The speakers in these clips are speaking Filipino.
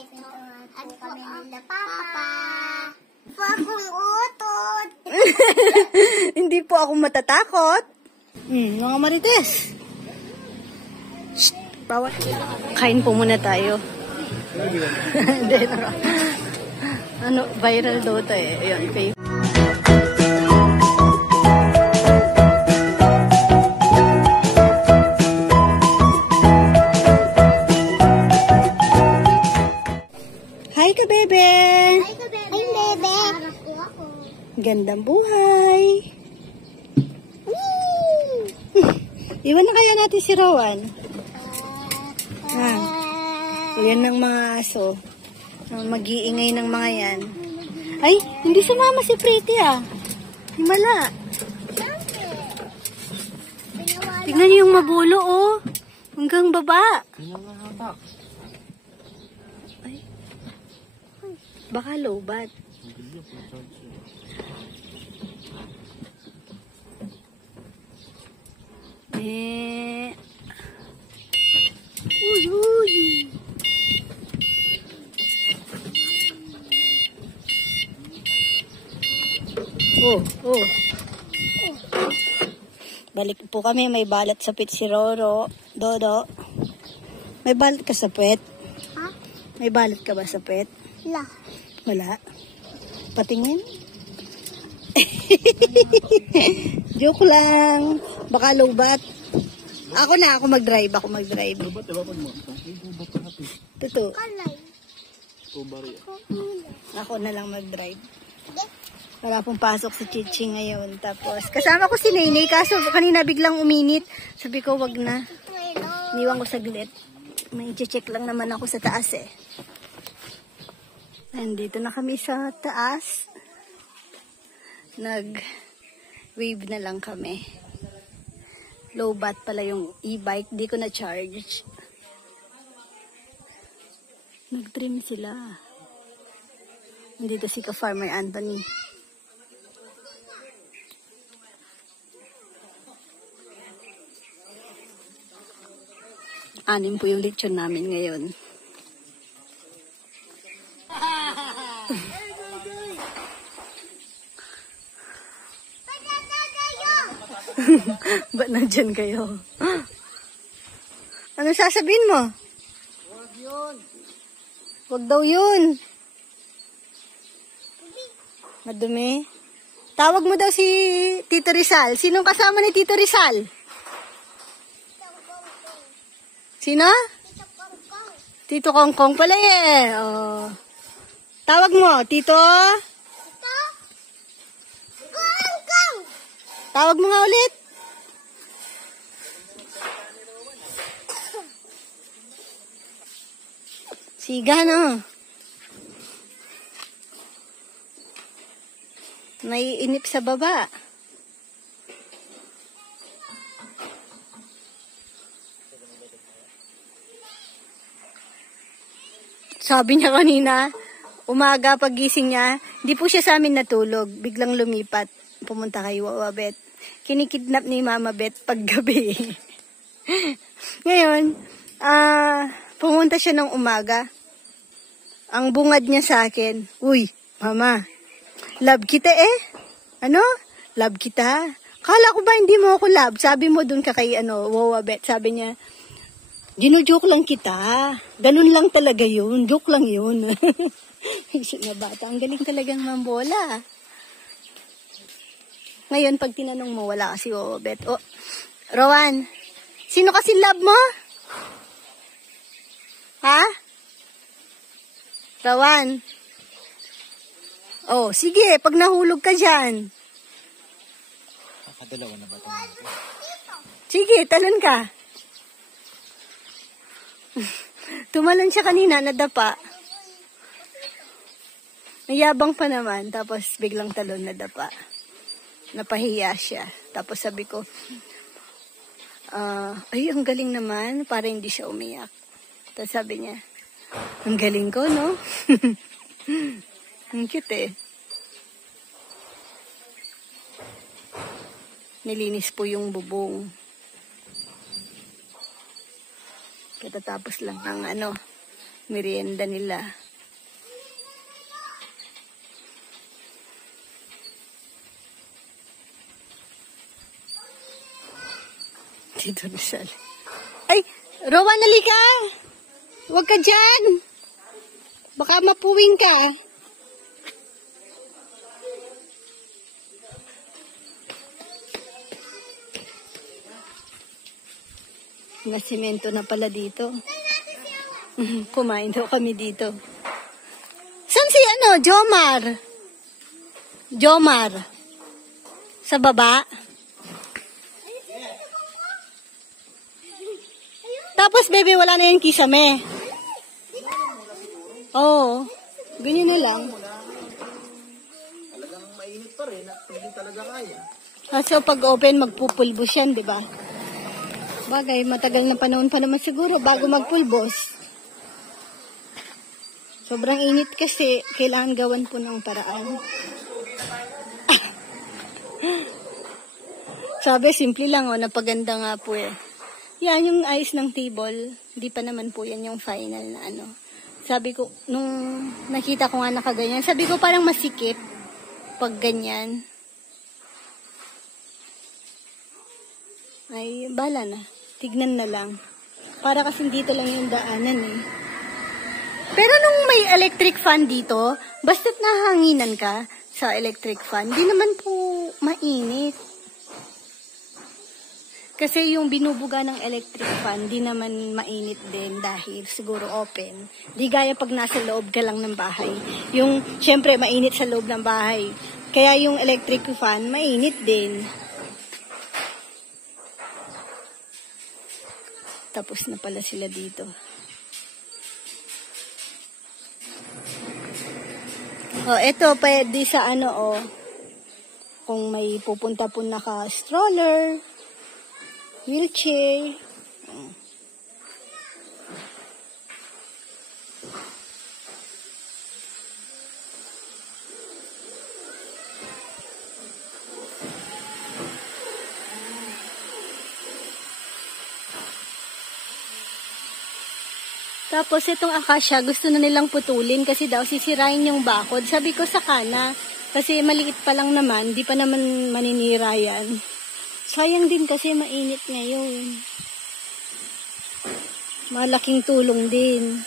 Ano kami nila, Papa? Po akong utot. Hindi po ako matatakot. Mga marites. Shh, bawat. Kain po muna tayo. Ano, viral daw ito eh. Ayan, fake. Hi ka, bebe! Hi, bebe! Gandang buhay! Iwan na kaya natin si Rowan. Yan ng mga aso. Mag-iingay ng mga yan. Ay, hindi sumama si Pretty ah. Himala. Tignan niyo yung mabulo oh. Hanggang baba. Ay. Baka lobat. Oh. Balik po kami, may balat sa pit si Roro. Dodo. May balat ka sa pit? Ha? May balat ka ba sa pit? Wala. Wala. Patingin? Joke lang. Baka lobat. Ako mag-drive. Totoo. Kalay. Ako na lang mag-drive. Wala pong pasok si Chichi ngayon. Tapos, kasama ko si Nainay. Kaso, kanina biglang uminit. Sabi ko, wag na. Iniwan ko saglit. May check lang naman ako sa taas eh. Nandito na kami sa taas. Nag-wave na lang kami. Low bat pala yung e-bike. Di ko na-charge. Nag-trim sila. Nandito si ka-farmer Anthony. Anim po yung lechon namin ngayon. Ba't nandyan kayo? Ano sasabihin mo? Wag yun. Wag daw yun. Madumi. Tawag mo daw si Tito Rizal. Sinong kasama ni Tito Rizal? Sino? Tito Kongkong pala eh. Oh. Tawag mo, Tito? Kongkong! Tawag mo nga ulit. Siga, no? Naiinip sa baba. Sabi niya kanina, umaga pagising niya, hindi po siya sa amin natulog. Biglang lumipat. Pumunta kay Wawa Bet. Kinikidnap ni Mama Bet paggabi. Ngayon, pumunta siya ng umaga. Ang bungad niya sa akin, uy, Mama, love kita eh. Ano? Love kita. Kala ko ba hindi mo ako love? Sabi mo dun ka kay Wawa Bet. Sabi niya, gino-joke lang kita. Ganun lang talaga yun. Joke lang yun. Na bata. Ang galing talagang mambola. Ngayon, pag tinanong mo, wala kasi Bet. Oh, Rowan, sino kasi love mo? Ha? Rowan? Oh, sige. Pag nahulog ka dyan. Nakadalawa na ba ito? Sige, talon ka. Tumalon siya kanina, nadapa. Nayabang pa naman, tapos biglang talon, nadapa. Napahiya siya. Tapos sabi ko, ay, ang galing naman, para hindi siya umiyak. Tapos sabi niya, ang galing ko, no? Ang cute eh. Nilinis po yung bubong. Katatapos lang ng merienda nila. Tito Rizal. Ay, Rowan, halika! Huwag ka dyan! Baka mapuwing ka. Nasimento na pala dito. Kumain daw kami dito. Saan si Jomar? Jomar. Sa baba? Tapos, baby, wala na yung kisame. Oo. Ganyan na lang. Talagang mainit pa rin at hindi talaga kaya. So, pag open, magpupulbos yan, di ba? Bagay, matagal na panahon pa naman siguro bago magpulbos. Sobrang init kasi, kailangan gawan po ng paraan. Sabi, simple lang, napaganda nga po eh. Yan, yung ayos ng table, hindi pa naman po yan yung final na Sabi ko, nung nakita ko nga nakaganyan, sabi ko parang masikip pag ganyan. Ay, bala na. Tignan na lang. Para kasi dito lang yung daanan eh. Pero nung may electric fan dito, basta't nahanginan ka sa electric fan, di naman po mainit. Kasi yung binubuga ng electric fan, di naman mainit din dahil siguro open. Di gaya pag nasa loob ka lang ng bahay. Yung, syempre, mainit sa loob ng bahay. Kaya yung electric fan, mainit din. Tapos na pala sila dito. Eto, pwede sa kung may pupunta po naka-stroller, wheelchair. Tapos itong akasya, gusto na nilang putulin kasi daw sisirain yung bakod. Sabi ko saka na, kasi maliit pa lang naman, di pa naman maninira yan. Sayang din kasi mainit ngayon. Malaking tulong din.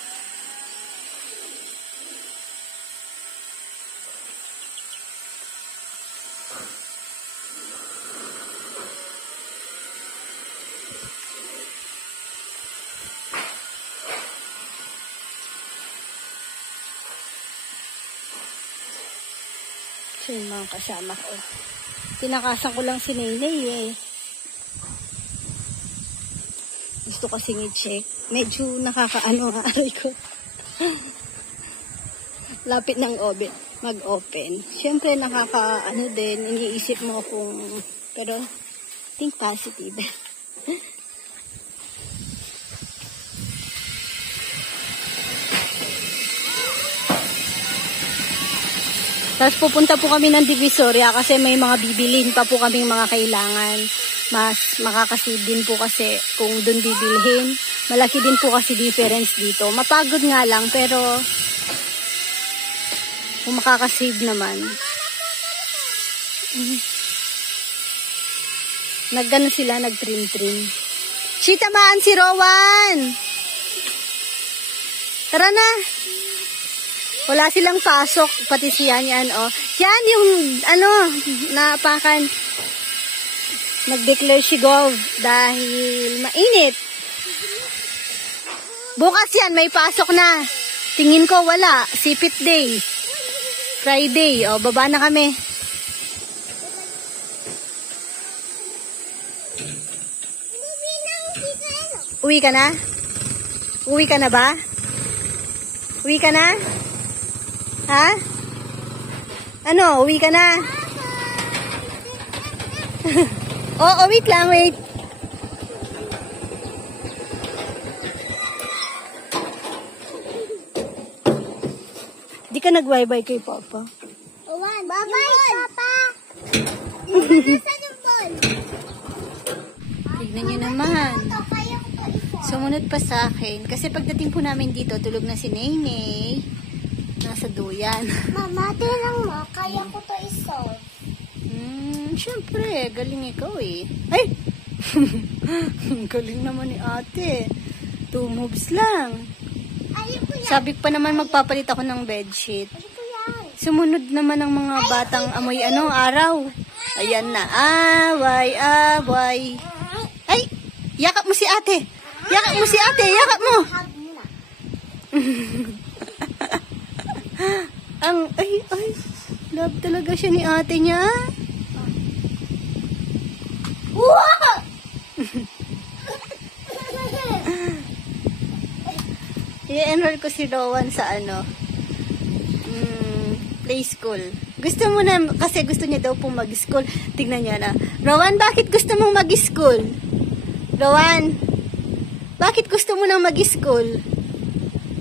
So, yung mga kasama ko. Tinakasan ko lang si Naynay eh. Gusto kasing i-check. Medyo nakakaano nga aral ko. Lapit ng mag-open. Siyempre nakakaano din. Iniisip mo kung... Pero, think positive. Tapos pupunta po kami ng Divisoria kasi may mga bibilin pa po kaming mga kailangan. Mas makakasave din po kasi kung doon bibilhin. Malaki din po kasi difference dito. Mapagod nga lang pero kung makakasave naman. Nagano sila, nagtrim-trim. Tamaan si Rowan! Tara na! Wala silang pasok, pati siya yan, oh. Yan yung, naapakan. Nag-declare si Gov dahil mainit. Bukas yan, may pasok na. Tingin ko wala, sipit day. Friday, oh, baba na kami. Uwi ka na? Uwi ka na ba? Uwi ka na? Ha? Ano? Uwi ka na? Oo, wait lang, wait. Di ka nag-bye-bye kay Papa? Bye-bye, Papa! Tignan nyo naman. Sumunod pa sa akin. Kasi pagdating po namin dito, tulog na si Nene. Nasa duyan. Mama, tinang mo. Kaya ko to isolve. Siyempre, galing ikaw eh. Ay! Galing naman ni ate. 2 moves lang. Ayoko yan. Sabi pa naman magpapalit ako ng bedsheet. Ayoko yan. Sumunod naman ang mga batang amoy araw. Ayan na. Away, away. Ay! Yakap mo si ate. Yakap mo si ate. Yakap mo. Hug muna. Ay. Love talaga siya ni ate niya. Wow! I-enroll ko si Rowan sa play school. Gusto mo na, kasi gusto niya daw pong mag-school. Tignan niya na. Rowan, bakit gusto mong mag-school? Rowan, bakit gusto mo nang mag-school?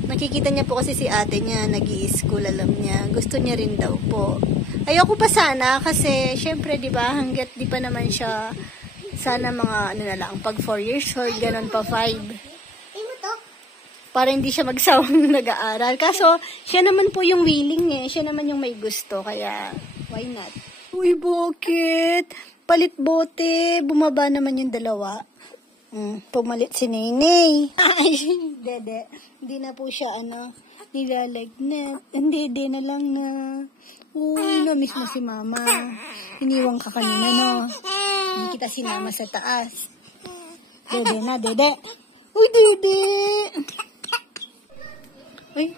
Nakikita niya po kasi si ate niya, nag-i-school, alam niya. Gusto niya rin daw po. Ayoko pa sana kasi, syempre, di ba, hanggat di pa naman siya, sana mga, na lang, pag 4 years old, ganun pa 5. Para hindi siya magsawang nag-aaral. Kaso, siya naman po yung willing eh. Siya naman yung may gusto. Kaya, why not? Uy, bakit? Palit bote. Bumaba naman yung dalawa. Pumalit si Nene. Ay, dede. Hindi na po siya, nilalagnat. Hindi na lang na. Uy, na-miss mo si mama. Iniwang ka kanina, no? Hindi kita sinama sa taas. Dede na, dede. Uy, dede. Ay,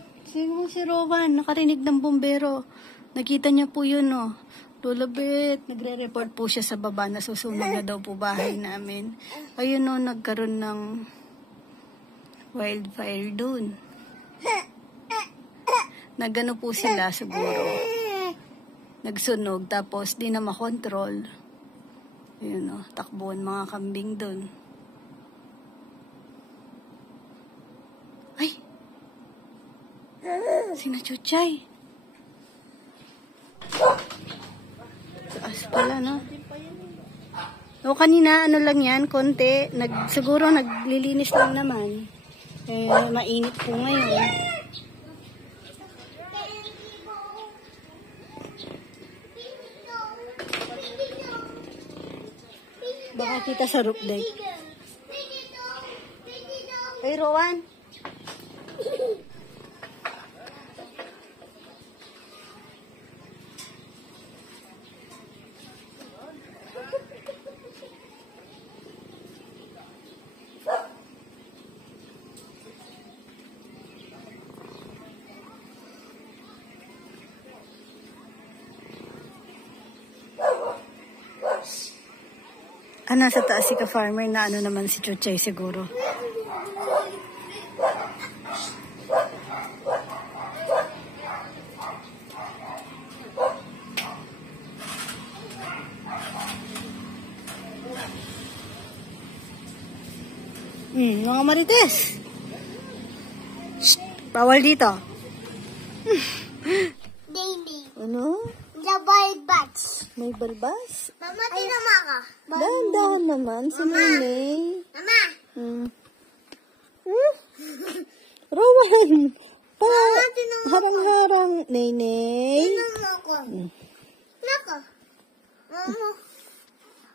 si Rowan, nakarinig ng bumbero. Nakita niya po yun, no? Lulabit, nagre-report po siya sa baba na susunog na daw po bahay namin. Ayun, no, nagkaroon ng wildfire dun. Nagano po sila siguro. Nagsunog, tapos di na makontrol. Ayun, no, takbuhan mga kambing dun. Ay! Sina Chuchay. Taas pala, no? O, kanina, lang yan, konti. Siguro, naglilinis lang naman. Mainit po ngayon. Baka kita sa roof deck. Hey, Rowan. Nasa taas si ka-farmer na naman si Chuchay siguro. Mga marites. Shh, bawal dito. Baby. Ano? The balbats. May balbas? Mama, tinama ka. Dahan-dahan naman si Nene. Mama. Rowan. Mama, tinama ka. Harang-harang. Nene. Tinama ko. Nako. Mama.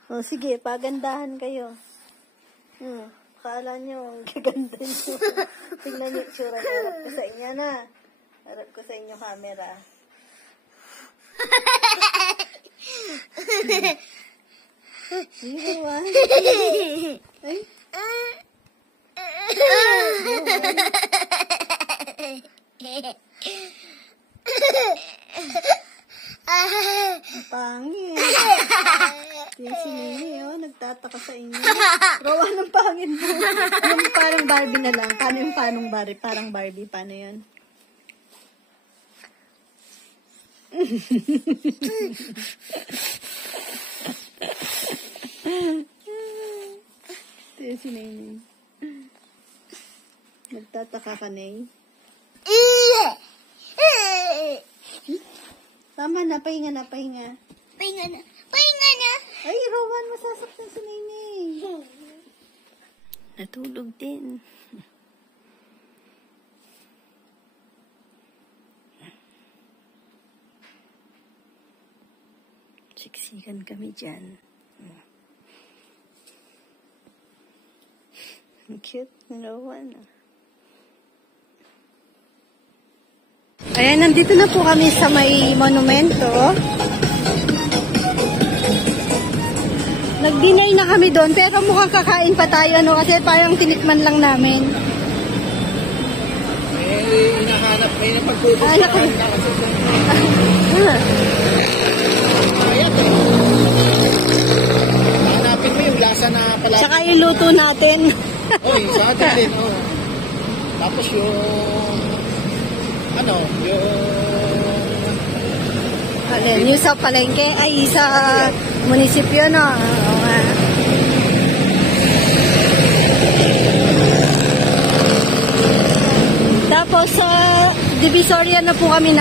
O sige, pagandahan kayo. Kala nyo, gaganda nyo. Tingnan nyo, sura na. Harap ko sa inyo na. Harap ko sa inyo camera. Rowan. Ay. Pangit. Yan si Nene, nagtataka sa inyo. Rowan, ang pangit mo. Yung parang Barbie na lang. Paano yung Barbie? Parang Barbie, paano yun? Yan si Nene. Nagtataka ka, Nene. Tama na, pahinga na, pahinga. Pahinga na. Pahinga na. Ay, Rowan, masasaktan si Nene. Natulog din. Siksikan kami dyan. Cute. Nawan. Ayan, nandito na po kami sa may monumento. Nag-deny na kami doon, pero mukhang kakain pa tayo, no? Kasi parang tinikman lang namin. May hinahanap, may napagpupos na Ayan, hanapin mo yung lasa na pala. tsaka yung luto natin. Oy, sa atin din, oh. Tapos yung Alin, yung sa palengke, ay sa munisipyo, no? Oo nga. Tapos sa Divisoria na po kami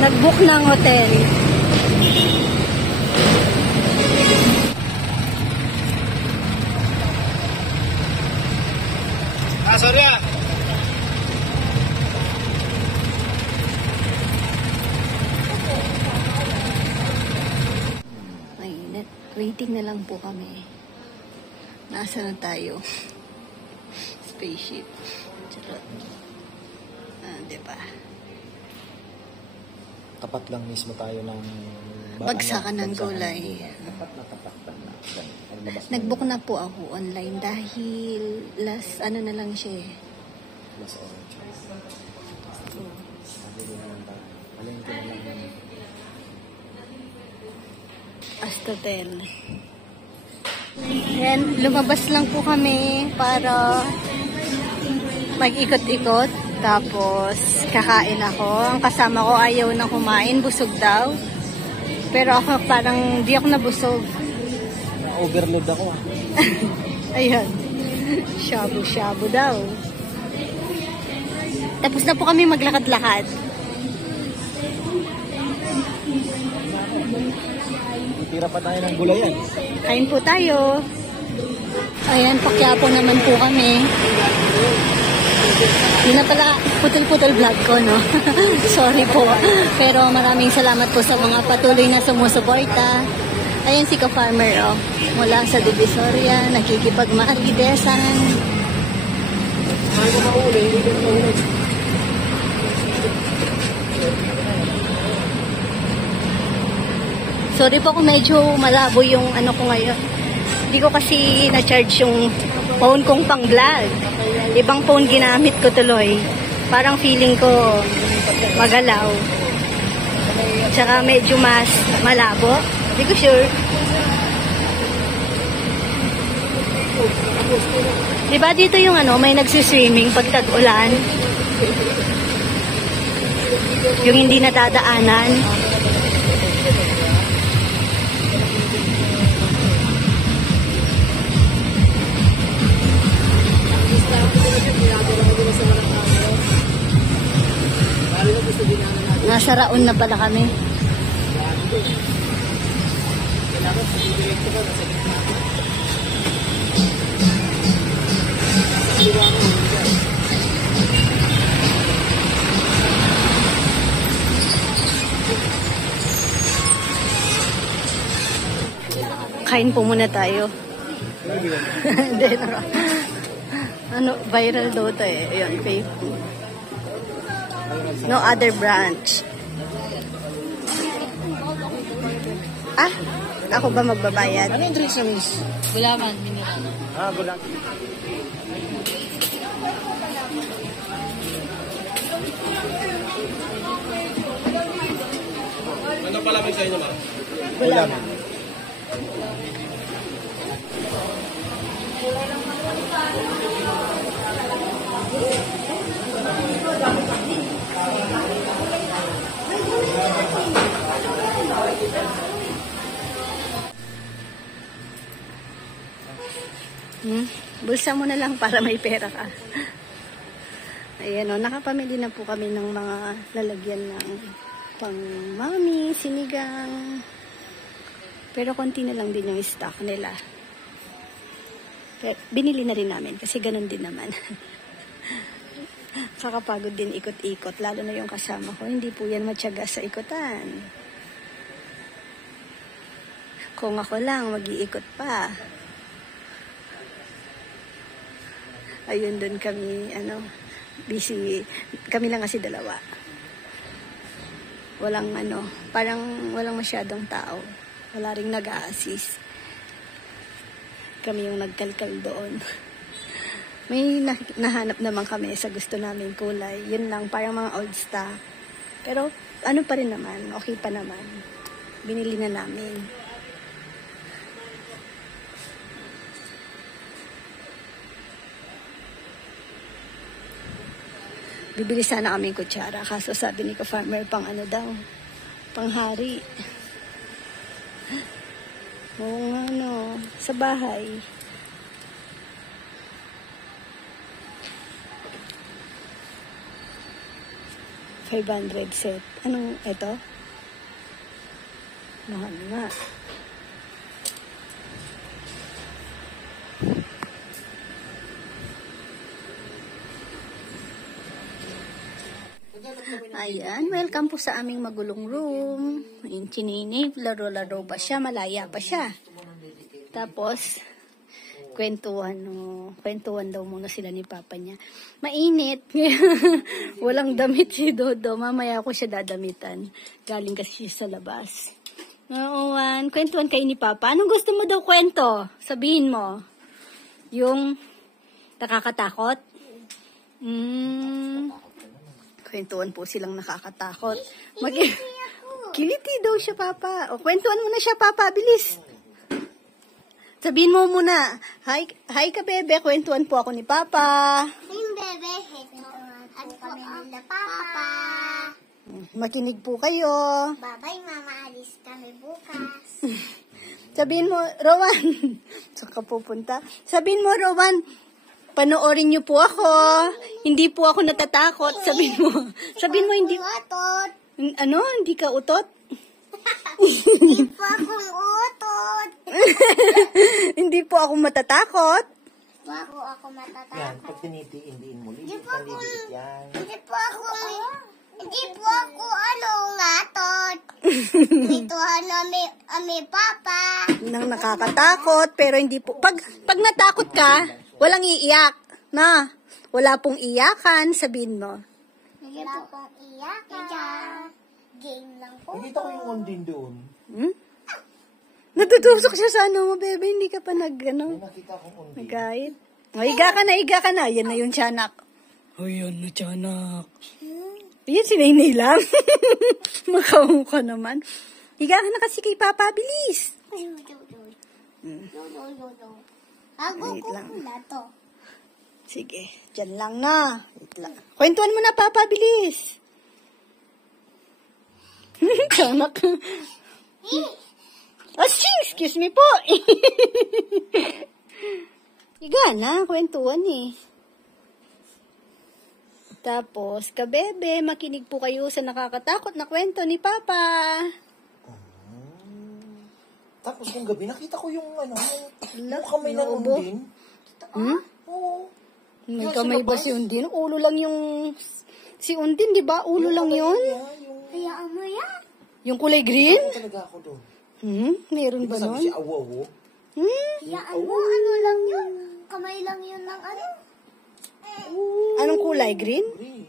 nag-book ng hotel. sorry Mainit. Waiting na lang po kami. Nasa na tayo? Spaceship. Charot. Diba? Tapat lang mismo tayo ng Bagsakan ng gulay. Tapat na. Nag-book na po ako online dahil last na lang siya eh. Plus orange. Sabi na lang tayo. Palengke na lang naman. Astatel. Yan, lumabas lang po kami para mag-ikot-ikot. Tapos, kakain ako. Ang kasama ko ayaw na kumain. Busog daw. Pero ako parang di ako nabusog. Overload ako. Ayan. Shabu-shabu daw. Tapos na po kami maglakad-lakad. Tira pa tayo ng gulayan. Kain po tayo. Ayan, Pakyapo naman po kami. Yun na pala, putol-putol vlog ko, no? Sorry po. Pero maraming salamat po sa mga patuloy na sumusuporta. Ayan si Ka-Farmer, oh. Mula sa Divisoria, nakikipagmaridesan. Ay, ko mauli. Sorry po kung medyo malabo yung ano ko ngayon. Hindi ko kasi na-charge yung phone kong pang-vlog. Ibang phone ginamit ko tuloy. Parang feeling ko magalaw. Tsaka medyo mas malabo. Hindi ko sure. Diba dito yung may nagsiswimming pag tag-ulan? Yung hindi natadaanan. Nasa Raon na pala kami. Kain po muna tayo. Viral daw to eh. Ayun, Facebook. No other branch. Ako ba magbabayad? Ano yung drinks na miss? Gulaman, mineral. Bulang. Ano pala may sa'yo naman? Gulaman. Bulsa mo na lang para may pera ka. Ayan o, nakapamili na po kami ng mga lalagyan ng pang mami, sinigang. Pero konti na lang din yung stock nila. Kaya binili na rin namin kasi ganun din naman. Kakapagod din ikot-ikot, lalo na yung kasama ko. Hindi po yan matyaga sa ikutan. Kung ako lang, mag-iikot pa. Ayun, doon kami, busy. Kami lang kasi dalawa. Walang parang walang masyadong tao. Wala ring nag-a-assist. Kami yung nagkalkal doon. May nahanap naman kami sa gusto namin kulay. Yun lang, parang mga old stock. Pero pa rin naman, okay pa naman. Binili na namin. Bibili sana kami kutsara. Kaso sabi ni ka-farmer, pang panghari. Oo, sa bahay. $500 set. Anong ito? Mahal nga. Ayan, welcome po sa aming magulong room. Yung chininip, laro-laro pa siya, malaya pa siya. Tapos, kwentuhan daw muna sila ni Papa niya. Mainit. Walang damit si Dodo. Mamaya ako siya dadamitan. Galing kasi siya sa labas. Nooan, kwentuhan kayo ni Papa. Anong gusto mo daw kwento? Sabihin mo. Yung nakakatakot? Kwentuhan po silang nakakatakot. Kiliti daw siya, Papa. O, kwentuhan mo na siya, Papa. Bilis. Sabihin mo muna, hi ka, bebe. Kwentuhan po ako ni Papa. Yung bebe, ano kami nila, Papa. Makinig po kayo. Babay, Mama. Alis kami bukas. Sabihin mo, Rowan. Saan ka pupunta? Sabihin mo, Rowan, panoorin niyo po ako. Hindi po ako natatakot. Sabihin mo, hindi. Hindi ka utot? Hindi po akong utot. Hindi po ako matatakot. Bago ako matatakot. Yan, pag tinitiin mo, lilit yan. Hindi po ako ngatot. Ito ami Papa. Nang nakakatakot, pero hindi po. Pag natakot ka, walang iiyak. Wala pong iyakan, sabihin mo. Wala pong iyakan. Game lang po. Nakita ko yung ondin doon. Natutusok siya sa mo, bebe. Hindi ka pa Nakita ko ondin. nagkait. Higa ka na. Yan na yung tiyanak. Ayan na, tiyanak. Yan, si Nainay lang. Makamukha naman. Higa ka na kasi kay Papa, bilis. Bago Wait ko lang. na to. Sige, dyan lang na. Wait lang. Kwentuhan mo na, Papa, bilis. Tiyanak. Excuse me po. Higa na, kwentuhan eh. Tapos, kabebe, makinig po kayo sa nakakatakot na kwento ni Papa. Tapos kung gabi, nakita ko yung yung kamay ng naubo. ondin. Oo. May Yung kamay sa ba labas? si Undin? Ulo lang yung... Si Undin, di ba? Ulo lang yun? Hayaan mo yan. Yung kulay green? Ano talaga ako doon? Meron ba Sabi nun? si Awawo. Hayaan mo, ano lang yun. Kamay lang yun ng ano. Anong kulay? Green? Green.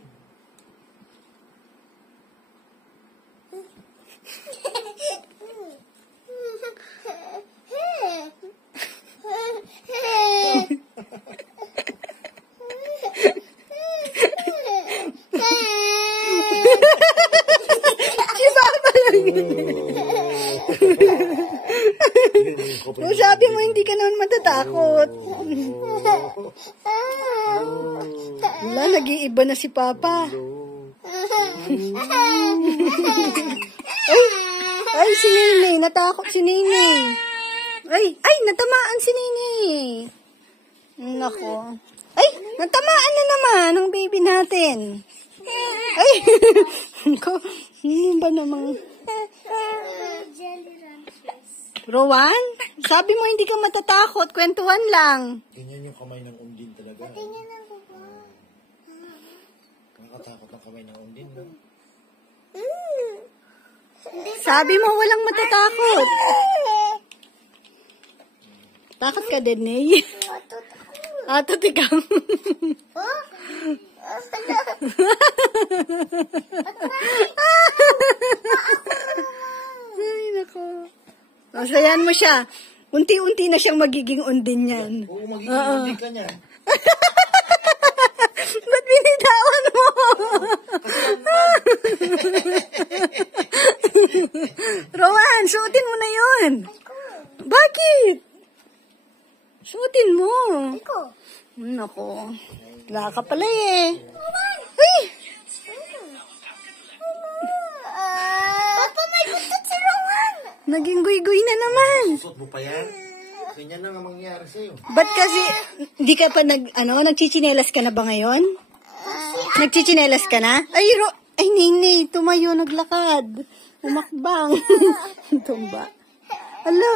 Si Papa lang yun. Kung sabi mo, hindi ka naman matatakot. Wala, nag-iiba na si Papa. Ay, si Nini. Natakot si Nini. Ay, natamaan si Nini. Nako. Ay, natamaan na naman ang baby natin. Ay, ko, ba namang... Jelly ranches. Rowan, sabi mo hindi ka matatakot. Kwentuhan lang. Ganyan yung kamay ng undin talaga. Tingnan ako ba? Nakakatakot ang kamay ng undin, no? Sabi mo walang matatakot. Takot ka din, eh. Atot ikaw. Oh? Ay, nako. Masayan mo siya. Unti-unti na siyang magiging undin yan. Oo, magiging undin ka niya. Ba't binitawan mo? Rowan, suotin mo na yun. Bakit? Suotin mo. Iko. Nako. Wala ka pala eh. Uy! Papa, may buntot si Rowan. Naging guy-guy na naman. Suot mo pa yan? Ganyan na ang mangyayari sa'yo. Ba't kasi, di ka pa nagchichinelas ka na ba ngayon? Nagchichinelas ka na? Ay, Nini, tumayo, naglakad. Umakbang. Tumba. Ala,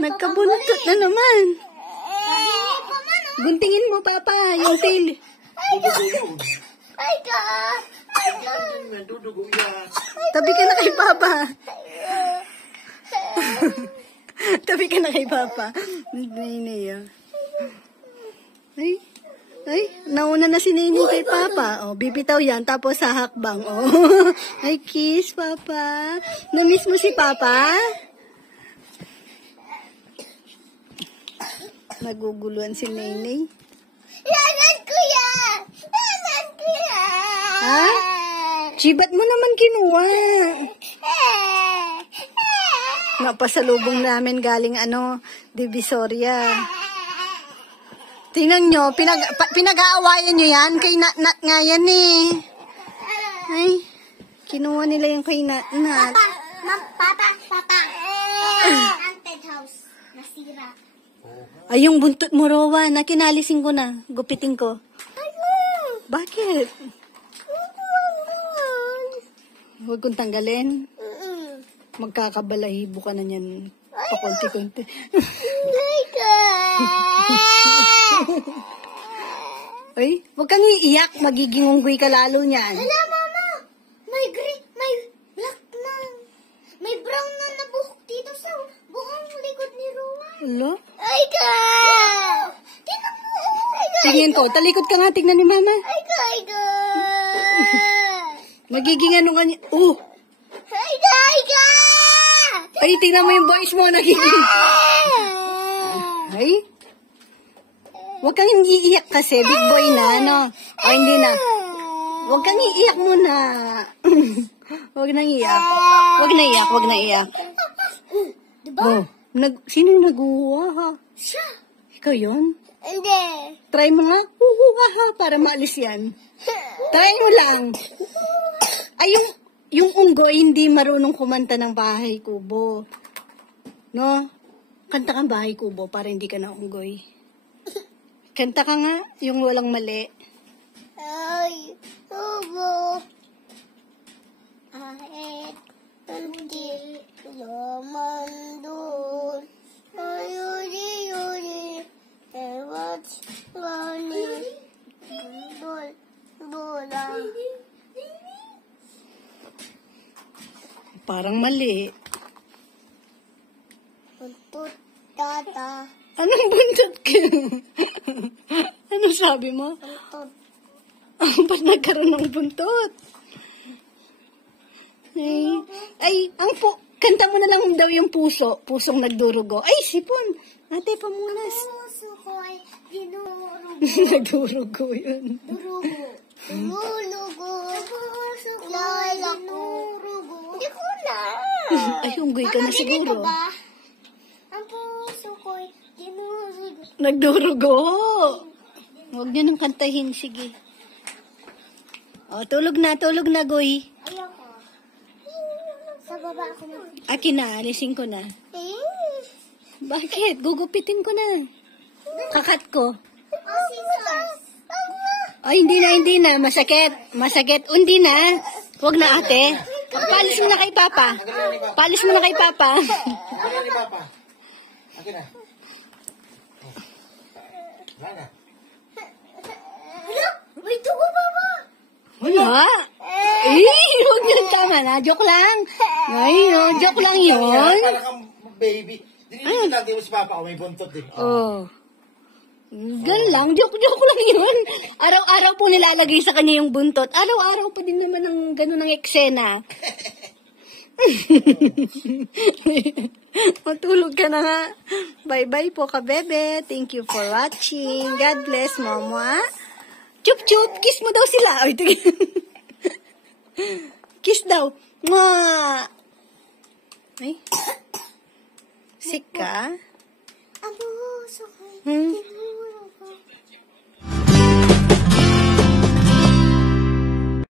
nagkabuntot na naman. Guntingin mo, Papa, yung tail. Dudugo yun. Ay, God. Ay, God. Dudugo yan. Tabi ka na kay Papa. Tabi ka na kay Papa. Nini, Ay, nauna na si Nini kay Papa. Oh, bibitaw yan, tapos sa hakbang. Oh. Ay, kiss, Papa. Namiss mo si Papa? Naguguluhan si Nini. Lanan ko yan. Lanan ko yan. Ha? Chibat mo naman kinuha. Napasalubong namin galing Divisoria. Tingnan nyo, pinag-aawayan nyo yan. Kay Nat-Nat nga yan eh. Ay, kinuha nila yung kay Nat-Nat. Papa. Haunted house. Nasira. Ay, yung buntot mo, Rowan, na kinalisin ko na. Gupitin ko. Bakit? Huwag kong tanggalin. Magkakabalahibo ka na niyan. Pakunti-kunti. Ay, huwag kang iiyak. Magiging unggoy ka lalo niyan. Hala, Mama. May black na. May brown na buhok dito sa buong likod ni Rowan. Hello? Ay, God. Tingnan mo. Ay, God. Tingin ko. Talikod ka nga. Tignan ni Mama. Ay, God. Magiging ano ka niya. Oh! Ay, God. Ay, tingnan mo yung voice mo. Nagiging. Ay? Huwag kang iiyak kasi. Big boy na, ano? Ay, hindi na. Huwag kang iiyak muna. Huwag nang iiyak. Huwag na iiyak. Huwag na iiyak. Diba? Oh. Sino yung naguha, ha? Siya. Ikaw yun? Hindi. Try mo nga. Ha, para maalis yan. Try mo lang. Ay, yung unggoy hindi marunong kumanta ng Bahay Kubo. No? Kanta kang Bahay Kubo para hindi ka na unggoy. Kanta ka nga, yung walang mali. Ay, Kubo. Kahit hindi naman doon. Ayuri, what's running? Bola. Parang mali. Puntut tata. Anong buntot ka? Ano sabi mo? Puntut. Ba't nagkaroon ng buntot? Ay, kanta mo na lang daw yung puso. Pusong nagdurugo. Ay, sipon. Ate, pamunas. Puso ko ay dinurugo. Nagdurugo yun. Durugo. Durugo. Puso ko ay dinurugo. Hindi ko na. Ay, unggoy ka na siguro. Mama, ba? Ang puso ko ay dinurugo. Nagdurugo. Huwag niyo nang kantahin. Sige. O, tulog na, Goy. Ayoko. Sa baba ako na. Akin na, alisin ko na. Bakit? Gugupitin ko na. Kakat ko. Scissors. Ay, hindi na. Masakit. Hindi na. Huwag na, ate. Palis mo na kay Papa. Palis mo na kay Papa. Ano ni Papa? Akin na. Wala na. Hala, may tuwa, Papa. Wala. Huwag yun. Tama na. Joke lang. Ay, no, joke lang yun. Parang kang baby. Diniligin natin mo si Papa kung may buntot din. Oh. Gan lang. Joke lang yun. Araw-araw po nilalagay sa kanya yung buntot. Araw-araw pa din naman ng gano'n ng eksena. Matulog ka na nga. Bye-bye po ka, bebe. Thank you for watching. God bless, mama. Chup-chup. Kiss mo daw sila. Ay, kiss daw. Mwah! Ay. Sick ka? Abo, sakit. Hmm? Tingnan mo ako.